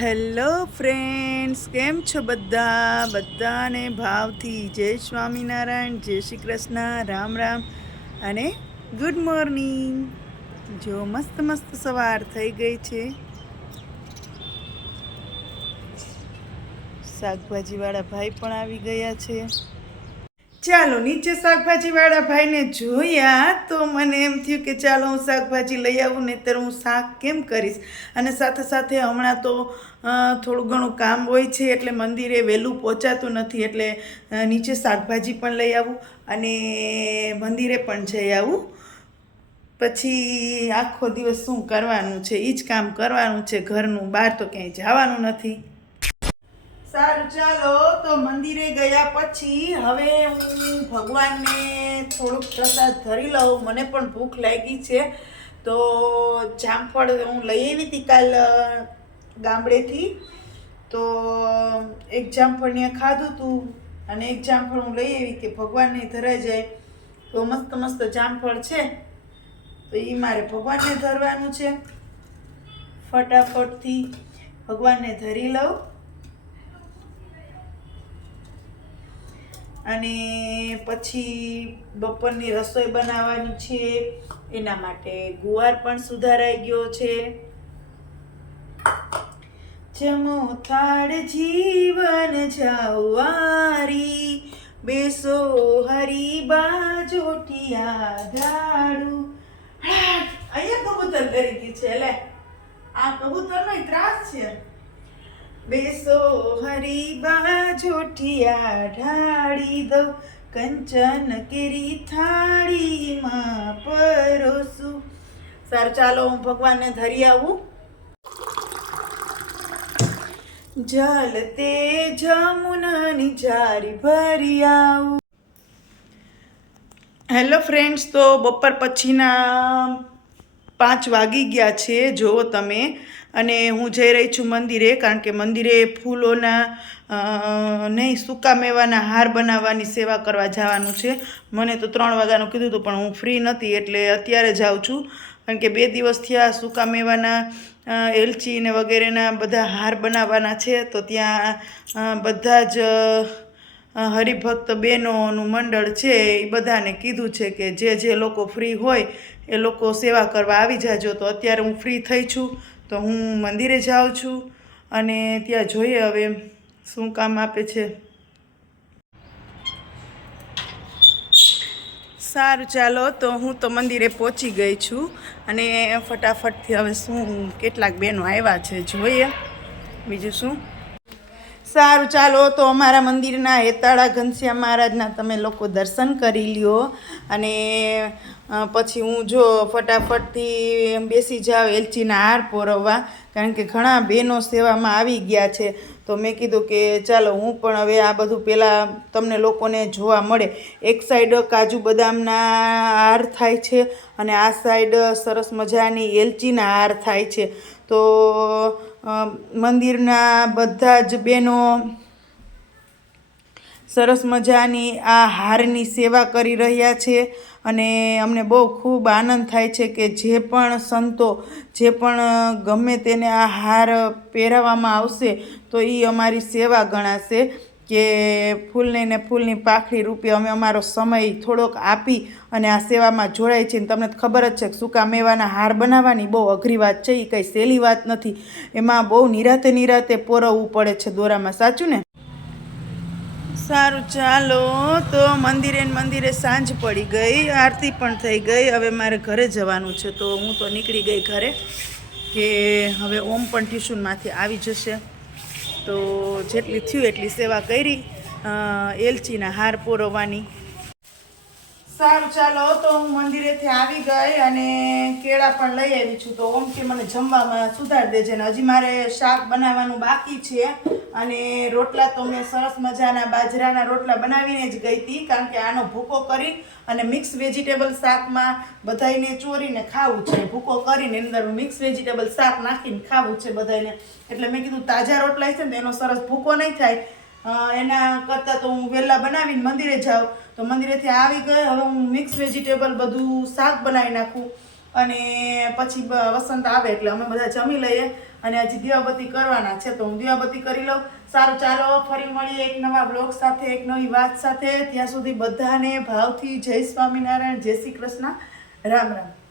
Hello friends, કેમ છો બધા? બધાને ભાવથી જય સ્વામિનારાયણ, જય શ્રી કૃષ્ણ, રામ રામ અને ગુડ મોર્નિંગ. જો મસ્ત મસ્ત સવાર થઈ ગઈ છે. શાકભાજીવાળા ભાઈ પણ આવી ગયા છે. ચાલો નીચે શાકભાજીવાળા ભાઈને જોયા તો મને એમ થયું કે ચાલો હું શાકભાજી લઈ આવું, નહીંતર હું શાક કેમ કરીશ? અને સાથે સાથે હમણાં તો થોડું ઘણું કામ હોય છે એટલે મંદિરે વહેલું પહોંચાતું નથી એટલે નીચે શાકભાજી પણ લઈ આવું અને મંદિરે પણ જઈ આવું. પછી આખો દિવસ શું કરવાનું છે? એ જ કામ કરવાનું છે ઘરનું, બહાર તો ક્યાંય જવાનું નથી. સારું, ચાલો તો મંદિરે ગયા પછી હવે હું ભગવાનને થોડુંક પ્રસાદ ધરી લઉં. મને પણ ભૂખ લાગી છે. તો જામફળ હું લઈ આવી હતી કાલ ગામડેથી. તો એક જામફળ ત્યાં ખાધું હતું અને એક જામફળ હું લઈ આવી કે ભગવાનને ધરાઈ જાય. તો મસ્ત મસ્ત જામફળ છે. તો એ મારે ભગવાનને ધરવાનું છે. ફટાફટથી ભગવાનને ધરી લઉં. અને પછી બપોરની રસોઈ બનાવવાની છે. એના માટે ગુવાર પણ સુધારાઈ ગયો છે. જમો થાળ જીવન જાવારી, બેસો હરી બાજોટિયા ધાડું અહીંયા કબૂતર કરી ગયું છે, લે. આ કબૂતરનો ત્રાસ છે. બેસો હરી બાજોટિયા ઢાળી દો, કંચન કેરી થાળીમાં પરોસું. સર, ચાલો હું ભગવાનને ધરી આવું. જલ તે જમુનાની જારી ભરી આવું. હેલો ફ્રેન્ડ્સ, તો બપોર પછીના પાંચ વાગી ગયા છે. જુઓ તમે અને હું જઈ રહી છું મંદિરે, કારણ કે મંદિરે ફૂલોના નહીં, સૂકા મેવાના હાર બનાવવાની સેવા કરવા જવાનું છે. મને તો ત્રણ વાગ્યાનું કીધું હતું, પણ હું ફ્રી નથી, એટલે અત્યારે જાઉં છું. કારણ કે બે દિવસથી આ સૂકા મેવાના એલચી ને વગેરેના બધા હાર બનાવવાના છે, તો ત્યાં બધા જ હરિભક્ત બહેનોનું મંડળ છે, એ બધાને કીધું છે કે જે જે લોકો ફ્રી હોય, એ લોકો સેવા કરવા આવી જાજો. તો અત્યારે હું ફ્રી થઈ છું. તો હું મંદિરે જાઉં છું અને ત્યાં જોઈએ હવે શું કામ આપે છે. સારું, ચાલો. તો હું તો મંદિરે પહોંચી ગઈ છું અને ફટાફટથી હવે શું કેટલાક બહેનો આવ્યા છે જોઈએ. બીજું શું? સારું, ચાલો. તો અમારા મંદિરના હેતાળા ઘનશ્યામ મહારાજના તમે લોકો દર્શન કરી લ્યો અને પછી હું જો ફટાફટથી બેસી જાઉં એલચીના હાર પોરવવા, કારણ કે ઘણા બહેનો સેવામાં આવી ગયા છે. તો મેં કીધું કે ચાલો હું પણ હવે આ બધું પહેલાં તમને લોકોને જોવા મળે. એક સાઈડ કાજુ બદામના હાર થાય છે અને આ સાઈડ સરસ મજાની એલચીના હાર થાય છે. તો મંદિરના બધા જ બહેનો સરસ મજાની આ હારની સેવા કરી રહ્યા છે અને અમને બહુ ખૂબ આનંદ થાય છે કે જે પણ સંતો, જે પણ ગમે તેને આ હાર પહેરાવવામાં આવશે, તો એ અમારી સેવા ગણાશે કે ફૂલને ને ફૂલની પાખડી રૂપે અમે અમારો સમય થોડોક આપી અને આ સેવામાં જોડાય છે. તમને ખબર જ છે કે સૂકા મેવાના હાર બનાવવાની બહુ અઘરી વાત છે એ કંઈ સહેલી વાત નથી. એમાં બહુ નિરાતે નિરાતે પોરવવું પડે છે દોરામાં. સાચું ને? સારું, ચાલો. તો મંદિરે મંદિરે સાંજ પડી ગઈ. આરતી પણ થઈ ગઈ. હવે મારે ઘરે જવાનું છે, તો હું તો નીકળી ગઈ ઘરે કે હવે ઓમ પણ ટ્યુશનમાંથી આવી જશે. તો જેટલી થયું એટલી સેવા કરી એલચીના હાર પોરવવાની. સારું, ચાલો તો હું મંદિરેથી આવી ગઈ અને કેળા પણ લઈ આવી છું. તો ઓમ કે મને જમવામાં સુધાર દેજે ને. હજી મારે શાક બનાવવાનું બાકી છે અને રોટલા તો મેં સરસ મજાના બાજરાના રોટલા બનાવીને જ ગઈ હતી, કારણ કે આનો ભૂકો કરી અને મિક્સ વેજીટેબલ શાકમાં બધાયને ચોરીને ખાવું છે. ભૂકો કરીને અંદર મિક્સ વેજીટેબલ શાક નાખીને ખાવું છે બધાયને. એટલે મેં કીધું, તાજા રોટલા છે ને એનો સરસ ભૂકો નહીં થાય. એના કરતાં તો હું વહેલા બનાવીને મંદિરે જાઉં. તો મંદિરેથી આવી ગઈ, હવે હું મિક્સ વેજીટેબલ બધું શાક બનાવી નાખું. અને પછી વસંત આવે એટલે અમે બધા જમી લઈએ. અને હજી દીવાબત્તી કરવાના છે, તો હું દીવાબત્તી કરી લઉં. સારું, ચાલો, ફરી મળીએ એક નવા બ્લોગ સાથે, એક નવી વાત સાથે. ત્યાં સુધી બધાને ભાવથી જય સ્વામિનારાયણ, જય શ્રી કૃષ્ણ. રામ રામ.